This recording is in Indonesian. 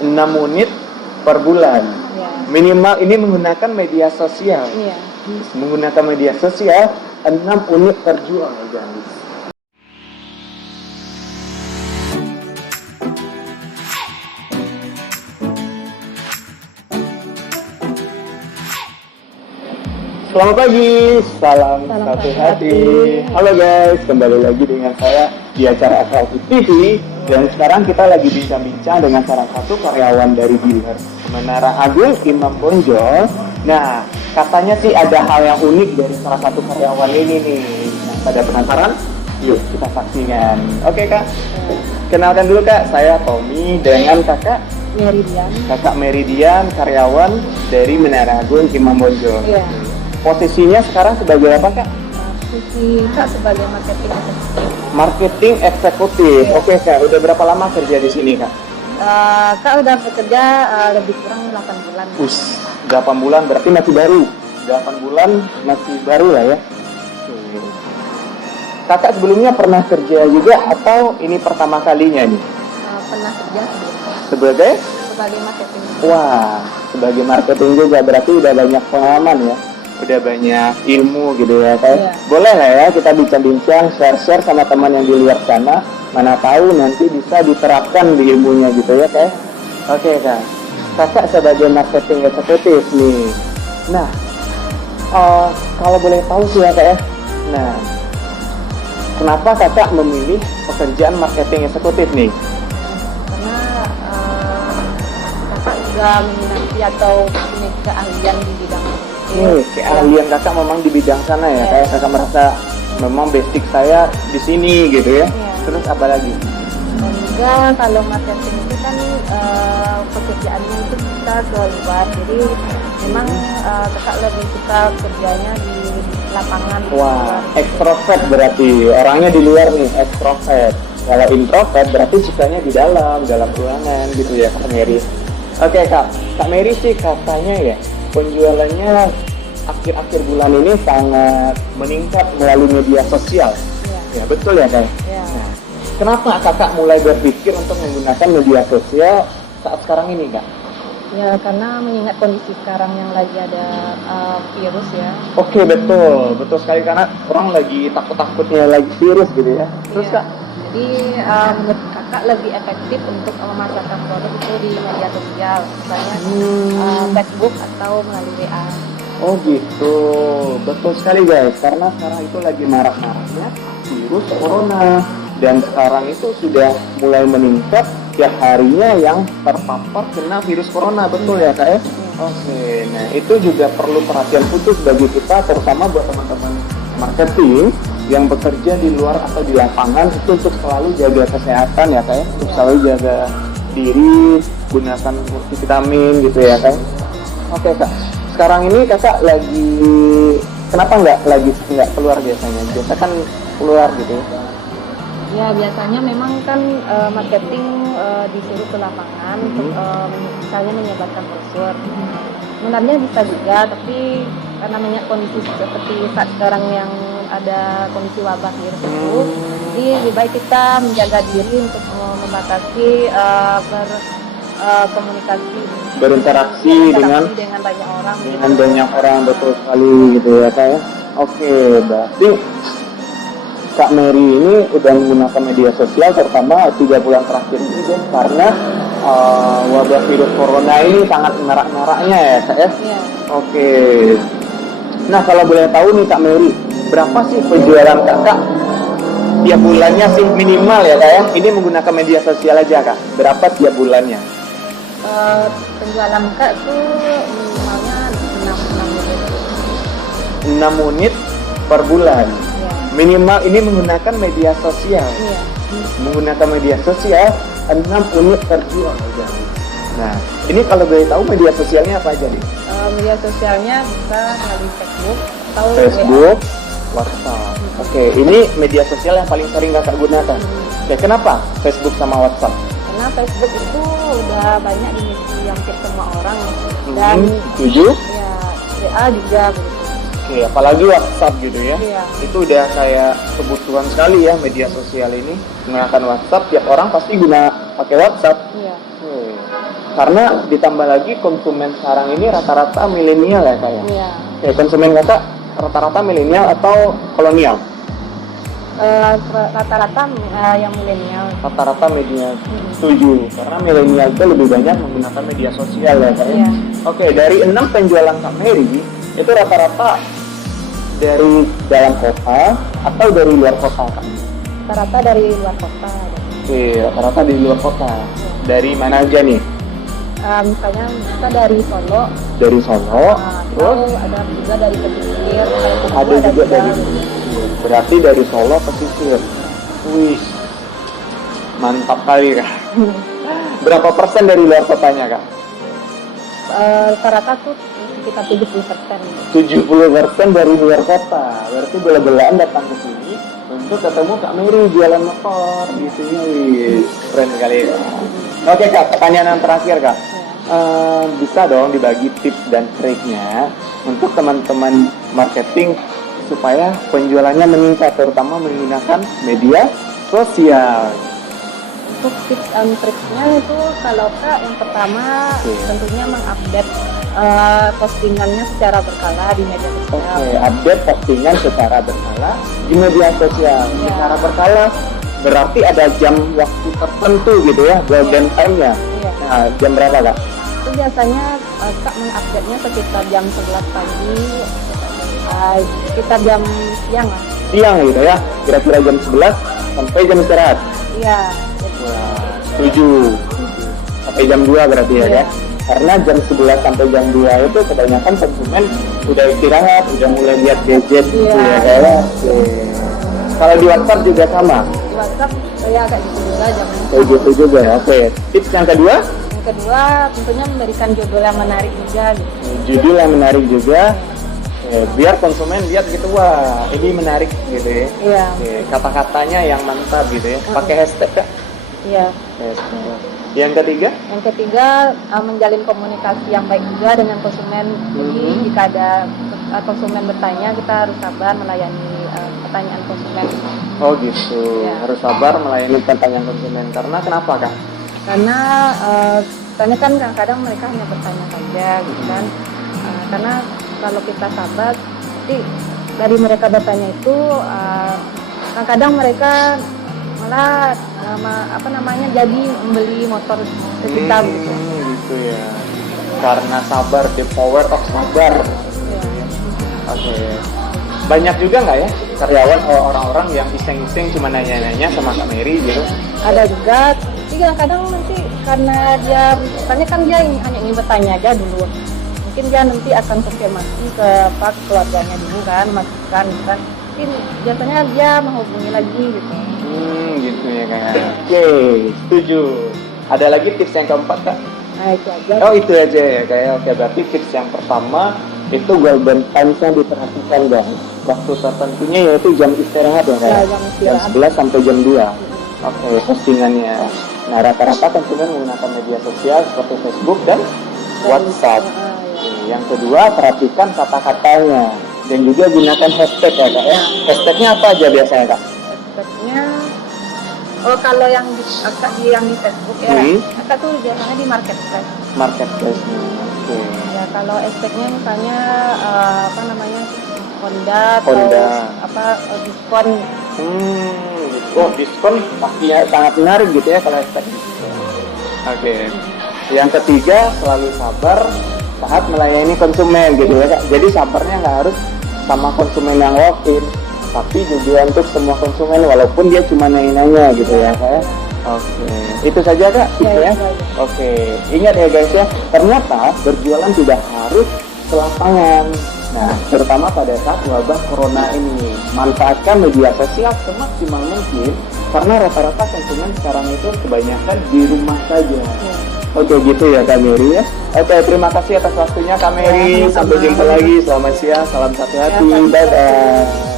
6 unit per bulan. Ya. Minimal ini menggunakan media sosial. Iya. Menggunakan media sosial 6 unit terjual guys. Selamat pagi, salam satu hati. Halo guys, kembali lagi dengan saya di acara Akal TV. Dan sekarang kita lagi bincang-bincang dengan salah satu karyawan dari dealer Menara Agung Imam Bonjol. Nah, katanya sih ada hal yang unik dari salah satu karyawan ini nih. Nah, pada penasaran? Yuk kita saksikan. Oke kak, kenalkan dulu kak, saya Tommy dengan kakak Meridian. Kakak Meridian, karyawan dari Menara Agung Imam Bonjol. Iya. Posisinya sekarang sebagai apa kak? Posisi Kak sebagai marketing eksekutif. Marketing eksekutif. Iya. Oke kak, udah berapa lama kerja di sini kak? Kak udah bekerja lebih kurang 8 bulan. 8 bulan berarti masih baru. 8 bulan masih baru lah ya. Oke. Kakak sebelumnya pernah kerja juga atau ini pertama kalinya nih? Pernah kerja sebelumnya Sebagai? sebagai marketing. Wah, sebagai marketing juga berarti udah banyak pengalaman ya. Udah banyak ilmu gitu ya kak. Iya. Boleh lah ya kita bincang-bincang, share-share sama teman yang di luar sana. Mana tahu nanti bisa diterapkan di ilmunya gitu ya kak. Oke kak, kakak sebagai marketing eksekutif nih. Nah, kalau boleh tahu sih ya kak ya. Nah, kenapa kakak memilih pekerjaan marketing eksekutif nih? Karena Kakak juga meminati atau punya keahlian di bidang Keahlian kakak memang di bidang sana ya, kayak kakak merasa memang basic saya di sini gitu ya. Iya. Terus apa lagi? Dan juga kalau marketing itu kan pekerjaannya itu kita ke luar, jadi memang Kakak lebih suka kerjanya di lapangan. Wah, ekstrovert berarti orangnya di luar nih, ekstrovert. Kalau introvert berarti sukanya di dalam ruangan gitu ya Kak Mary. Oke Kak Mary sih katanya ya penjualannya akhir-akhir bulan ini sangat meningkat melalui media sosial. Iya. Ya betul ya Kak. Iya. Nah, kenapa kakak mulai berpikir untuk menggunakan media sosial saat sekarang ini kak? Ya karena mengingat kondisi sekarang yang lagi ada virus ya. Oke betul sekali karena orang lagi takut-takutnya lagi virus gitu ya. Terus Iya. kak? Jadi menurut kakak lebih efektif untuk memasarkan produk itu di media sosial, misalnya Facebook atau melalui WA. Oh gitu, betul sekali guys. Karena sekarang itu lagi marak-maraknya virus corona dan sekarang itu sudah mulai meningkat tiap harinya yang terpapar kena virus corona, betul ya kak ya? Oke, nah itu juga perlu perhatian khusus bagi kita, terutama buat teman-teman marketing yang bekerja di luar atau di lapangan itu untuk selalu jaga kesehatan ya kak ya, untuk selalu jaga diri, gunakan multivitamin gitu ya kak. Oke kak, sekarang ini kakak lagi kenapa nggak keluar biasanya? Biasa kan keluar gitu ya. Ya biasanya memang kan marketing disuruh ke lapangan untuk misalnya menyebarkan brosur. Sebenarnya bisa juga, tapi karena banyak kondisi seperti saat sekarang yang ada kondisi wabah virus itu, jadi lebih baik kita menjaga diri untuk membatasi komunikasi, berinteraksi dengan banyak orang, betul sekali gitu ya kak ya. Oke, berarti Kak Mary ini udah menggunakan media sosial terutama 3 bulan terakhir ini guys, karena wabah virus corona ini sangat marak-maraknya ya kak ya. Iya. Oke. Nah kalau boleh tahu nih Kak Mary, berapa sih penjualan kakak tiap bulannya sih minimal ya kak ya? Ini menggunakan media sosial aja kak. Berapa tiap bulannya? Penjualan Kak tuh minimalnya 6 unit per bulan. Ya. Minimal ini menggunakan media sosial. Iya. Menggunakan media sosial 6 unit terjual aja. Nah, ini kalau boleh tahu media sosialnya apa aja nih? Media sosialnya bisa melalui Facebook atau Facebook, WhatsApp. Oke, ini media sosial yang paling sering kakak gunakan. Oke, kenapa Facebook sama WhatsApp? karena Facebook itu udah banyak dimiliki hampir semua orang dan Setuju? ya WA juga begitu. Oke, apalagi WhatsApp gitu ya. Iya. Itu udah kayak kebutuhan sekali ya media sosial ini. Menggunakan WhatsApp, tiap orang pasti pakai WhatsApp. Iya. Oke. Karena ditambah lagi konsumen sekarang ini rata-rata milenial ya Kak ya? Iya. Ya, konsumen Kakak rata-rata milenial atau kolonial? Rata-rata yang milenial. Rata-rata media. Setuju, karena milenial itu lebih banyak menggunakan media sosial ya Kak ya? Iya. Oke, dari 6 penjualan Kak Mary, itu rata-rata dari dalam kota atau dari luar kota Kak? Rata-rata dari luar kota. Oke, rata-rata dari luar kota. Dari mana aja nih? Misalnya kita dari Solo. Dari Solo, Atau terus ada juga dari pesisir. ada juga dari berarti dari Solo pesisir. Wih, mantap kali Kak. Berapa persen dari luar kotanya Kak? Rata-rata tuh sekitar 70%. 70% dari luar kota. Berarti bela-belaan datang ke sini untuk ketemu Kak Mary jualan motor gitu ya. Wih, keren kali ya. Oke Kak, pertanyaan yang terakhir Kak. Bisa dong dibagi tips dan triknya untuk teman-teman marketing supaya penjualannya meningkat, terutama menggunakan media sosial. Untuk tips and triknya itu kalau Kak yang pertama tentunya mengupdate postingannya secara berkala di media sosial. Oke, update postingan secara berkala di media sosial. Ya. Secara berkala berarti ada jam waktu tertentu gitu ya, golden time-nya. Iya. Nah, jam berapa Kak? Itu biasanya Kak mengupdate-nya sekitar jam 11 pagi, sekitar jam siang lah. Siang gitu ya, kira-kira jam 11 sampai jam istirahat. Iya. Wah, 7 sampai jam 2 berarti ya Iya. kan? Karena jam 11 sampai jam 2 itu kebanyakan konsumen udah istirahat, udah mulai lihat gadget gitu Iya. ya kayak. Kalau di WhatsApp juga sama. Di WhatsApp ya kayak gitu juga jam. Kayak gitu juga ya. Oke. Tips yang kedua, Yang kedua tentunya memberikan judul yang menarik juga gitu. judul yang menarik juga. Biar konsumen lihat gitu, wah ini menarik gitu ya. Iya. Oke, kata-katanya yang mantap gitu ya. Pakai hashtag Kak. Iya. Hashtag. Yang ketiga, Yang ketiga menjalin komunikasi yang baik juga dengan konsumen. Jadi jika ada konsumen bertanya, kita harus sabar melayani pertanyaan konsumen. oh gitu, Ya. harus sabar melayani pertanyaan konsumen. Karena kenapa Kak? Karena soalnya kan kadang-kadang mereka hanya bertanya saja gitu kan. Karena kalau kita sabar, nanti dari mereka bertanya itu kadang-kadang mereka malah jadi membeli motor ke kita gitu. Gitu ya. Karena sabar, the power of sabar. Ya. Oke. Banyak juga nggak ya karyawan atau orang-orang yang iseng-iseng cuma nanya-nanya sama Kak Mary gitu? Ada juga, tapi kadang-kadang nanti karena dia, misalnya kan dia hanya ingin bertanya aja dulu. Mungkin dia nanti akan konfirmasi ke keluarganya dulu kan, masukan kan. Mungkin biasanya dia menghubungi lagi gitu. Gitu ya Kak. Oke, setuju. Ada lagi tips yang keempat Kak? Nah itu aja. Oh itu aja ya kayak. Oke, berarti tips yang pertama itu golden times-nya diperhatikan guys. Waktu tertentunya yaitu jam istirahat ya Kak. Ya, Jam jam 11 sampai jam 2. Oke, postingannya. Nah, rata-rata konsumen menggunakan media sosial seperti Facebook dan WhatsApp. Yang kedua, perhatikan kata-katanya dan juga gunakan hashtag ya Kak ya. Hashtagnya apa aja biasanya Kak? Hashtagnya, kalau yang di Facebook ya, Kakak tuh biasanya di marketplace. Marketplace-nya. Oke. Ya kalau hashtagnya misalnya Honda atau Honda. diskon. Diskon pastinya sangat menarik gitu ya kalau hashtag. Oke. Yang ketiga, selalu sabar saat melayani konsumen gitu ya Kak. Jadi sabarnya nggak harus sama konsumen yang walk-in, tapi juga untuk semua konsumen walaupun dia cuma nanya-nanya gitu ya Kak. Oke. Itu saja Kak tipsnya. Oke. Ingat ya guys ya, ternyata berjualan tidak harus ke lapangan. Nah, terutama pada saat wabah corona ini, manfaatkan media sosial semaksimal mungkin karena rata-rata konsumen sekarang itu kebanyakan di rumah saja. Oke gitu ya Kak Mary ya. Oke, terima kasih atas waktunya Kak Mary. Sampai jumpa lagi. Selamat siang, salam satu hati. Bye bye.